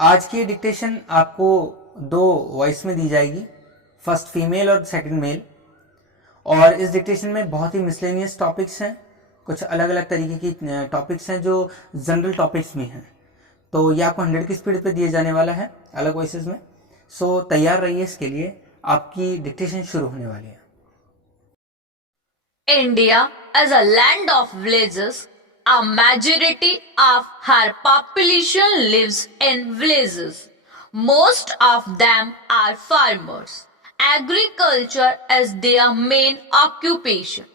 आज की डिक्टेशन आपको दो वॉइस में दी जाएगी, फर्स्ट फीमेल और सेकंड मेल। और इस डिक्टेशन में बहुत ही मिसलेनियस टॉपिक्स हैं, कुछ अलग अलग तरीके की टॉपिक्स हैं जो जनरल टॉपिक्स में हैं। तो ये आपको 100 की स्पीड पे दिए जाने वाला है अलग वॉइसेस में। सो तैयार रहिए, इसके लिए आपकी डिक्टेशन शुरू होने वाली है। India is a land of villages. A majority of her population lives in villages. Most of them are farmers. Agriculture is their main occupation.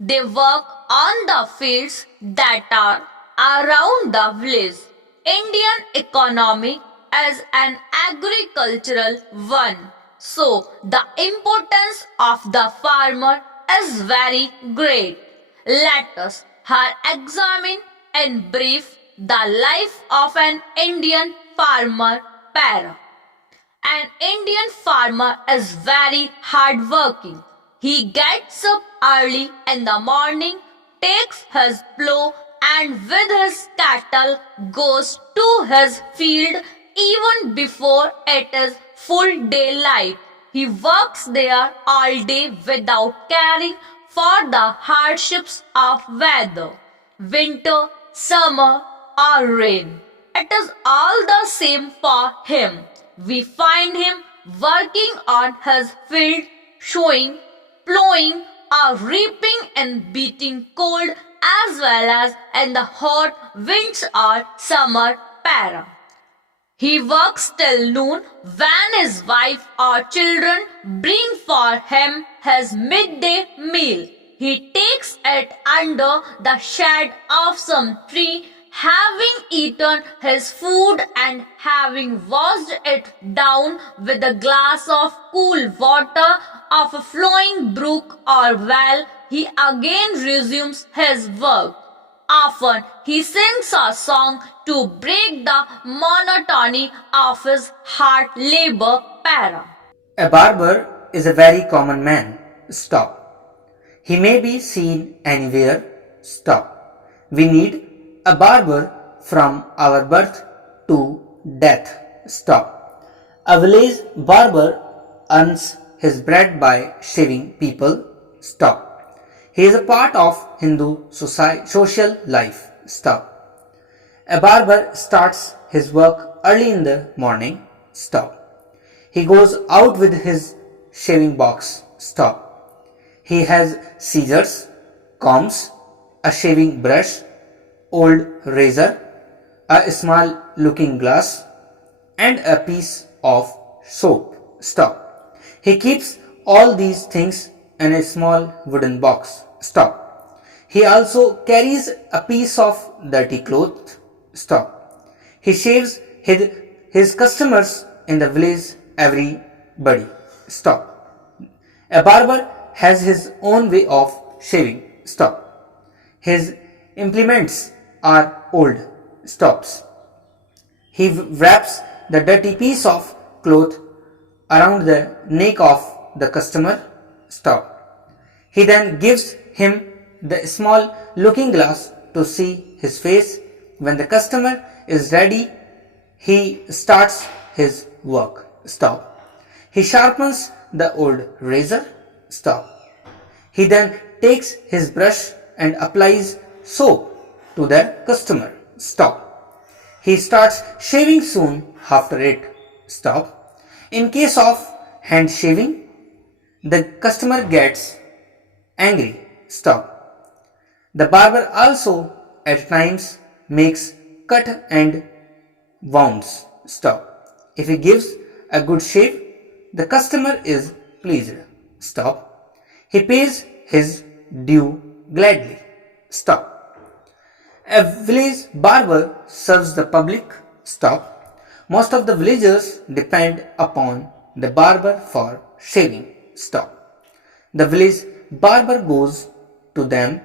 They work on the fields that are around the village. Indian economy is an agricultural one. So the importance of the farmer is very great. Let us examine in brief the life of an Indian farmer para. An Indian farmer is very hardworking. He gets up early in the morning, takes his plow and with his cattle goes to his field even before it is full daylight. He works there all day without caring for the hardships of weather, winter, summer or rain. It is all the same for him. We find him working on his field, sowing, plowing or reaping in beating cold as well as in the hot winds or summer para. He works till noon when his wife or children bring for him his midday meal. He takes it under the shade of some tree, having eaten his food and having washed it down with a glass of cool water of a flowing brook or well. He again resumes his work. Often he sings a song to break the monotony of his hard labor para. A barber is a very common man. Stop. He may be seen anywhere. Stop. We need a barber from our birth to death. Stop. A village barber earns his bread by shaving people. Stop. He is a part of Hindu social life. Stop. A barber starts his work early in the morning. Stop. He goes out with his shaving box. Stop. He has scissors, combs, a shaving brush, old razor, a small looking glass, and a piece of soap. Stop. He keeps all these things in a small wooden box. Stop. He also carries a piece of dirty cloth. Stop. He shaves his customers in the village everybody. Stop. A barber has his own way of shaving. Stop. His implements are old. Stops. He wraps the dirty piece of cloth around the neck of the customer. Stop. He then gives him the small looking glass to see his face. When the customer is ready, he starts his work. Stop. He sharpens the old razor. Stop. He then takes his brush and applies soap to the customer. Stop. He starts shaving soon after it. Stop. In case of hand shaving, the customer gets angry. Stop. The barber also at times makes cut and wounds. Stop. If he gives a good shave, the customer is pleased. Stop. He pays his due gladly. Stop. A village barber serves the public. Stop. Most of the villagers depend upon the barber for shaving. Stop. The village barber goes to them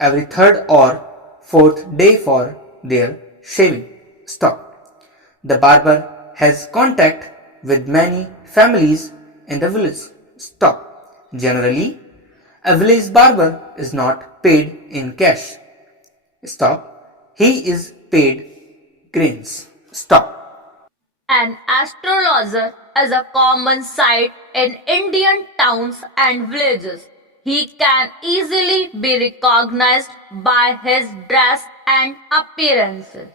every third or fourth day for their shaving. Stop. The barber has contact with many families in the village. Stop. Generally, a village barber is not paid in cash. Stop. He is paid grains. Stop. An astrologer is a common sight in Indian towns and villages. He can easily be recognized by his dress and appearances.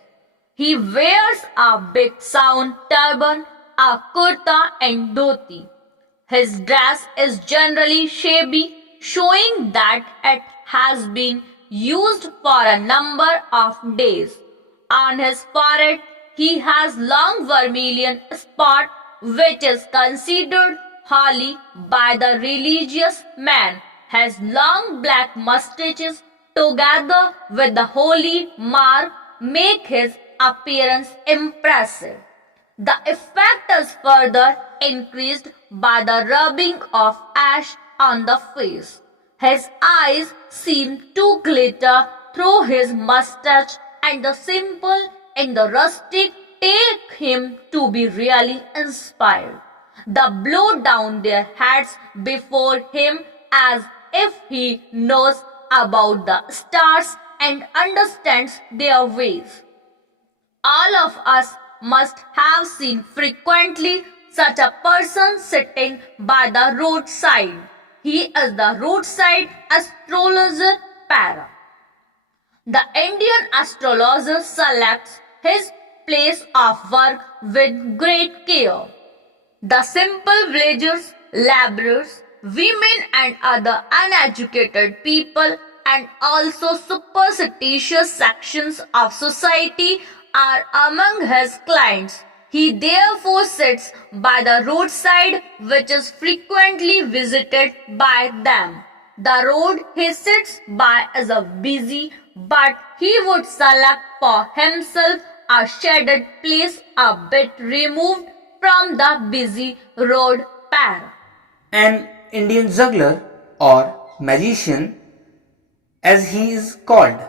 He wears a big sound turban, a kurta and dhoti. His dress is generally shabby, showing that it has been used for a number of days. On his forehead, he has long vermilion spot which is considered holy by the religious man. His long black mustaches together with the holy mark make his appearance impressive. The effect is further increased by the rubbing of ash on the face. His eyes seem to glitter through his mustache, and the simple and the rustic take him to be really inspired. They blow down their heads before him as if he knows about the stars and understands their ways. All of us must have seen frequently such a person sitting by the roadside. He is the roadside astrologer para. The Indian astrologer selects his place of work with great care. The simple villagers, laborers, women and other uneducated people and also superstitious sections of society are among his clients. He therefore sits by the roadside which is frequently visited by them. The road he sits by is a busy, but he would select for himself a shaded place a bit removed from the busy road path. An Indian juggler or magician, as he is called,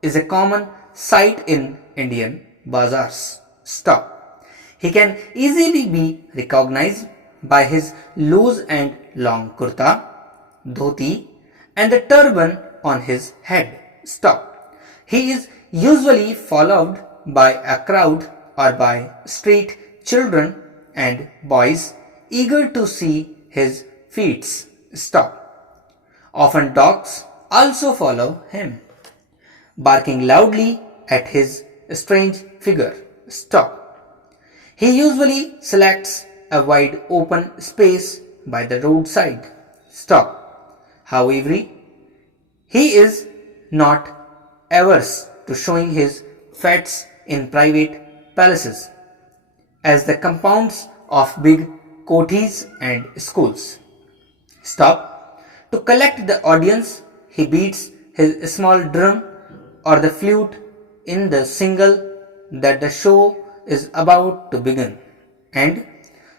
is a common sight in Indian bazaars. Stop. He can easily be recognized by his loose and long kurta, dhoti, and the turban on his head. Stop. He is usually followed by a crowd or by street children and boys eager to see his feats. Stop. Often dogs also follow him, barking loudly at his strange figure. Stop. He usually selects a wide open space by the roadside. Stop. However, he is not averse to showing his fats in private palaces, as the compounds of big kothis and schools. Stop. To collect the audience, he beats his small drum or the flute in the signal that the show is about to begin, and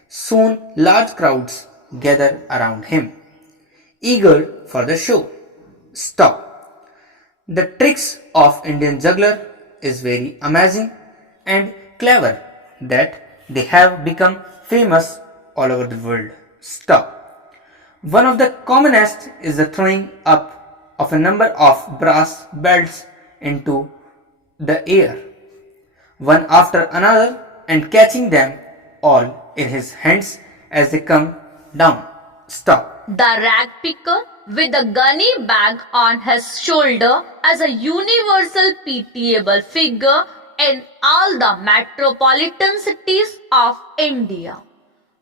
soon large crowds gather around him, eager for the show. Stop. The tricks of Indian juggler is very amazing and clever that they have become famous all over the world. Stop. One of the commonest is the throwing up of a number of brass belts into the air, one after another, and catching them all in his hands as they come down. Stop. The rag picker with a gunny bag on his shoulder as a universal pitiable figure in all the metropolitan cities of India.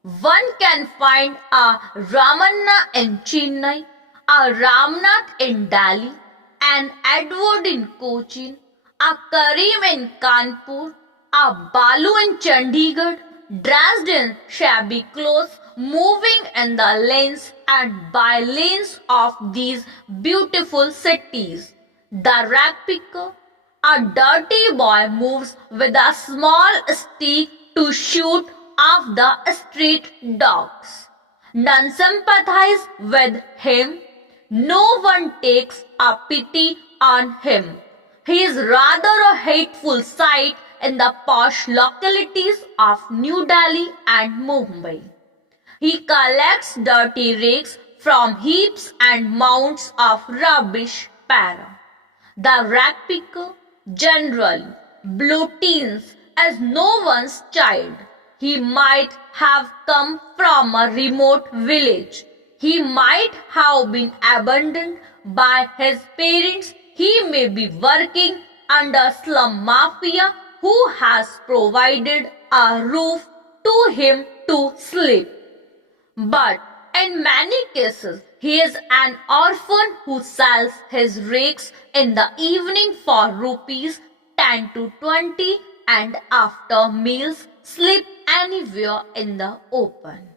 One can find a Ramanna in Chennai, a Ramnath in Delhi, an Edward in Cochin, a Karim in Kanpur, a Balu in Chandigarh, dressed in shabby clothes, moving in the lanes and by lanes of these beautiful cities. The rag picker, a dirty boy, moves with a small stick to shoot off the street dogs. None sympathize with him. No one takes a pity on him. He is rather a hateful sight in the posh localities of New Delhi and Mumbai. He collects dirty rakes from heaps and mounds of rubbish para. The rag picker generally blow teens as no one's child. He might have come from a remote village. He might have been abandoned by his parents. He may be working under slum mafia who has provided a roof to him to sleep. But in many cases, he is an orphan who sells his rakes in the evening for rupees 10 to 20 and after meals sleep anywhere in the open.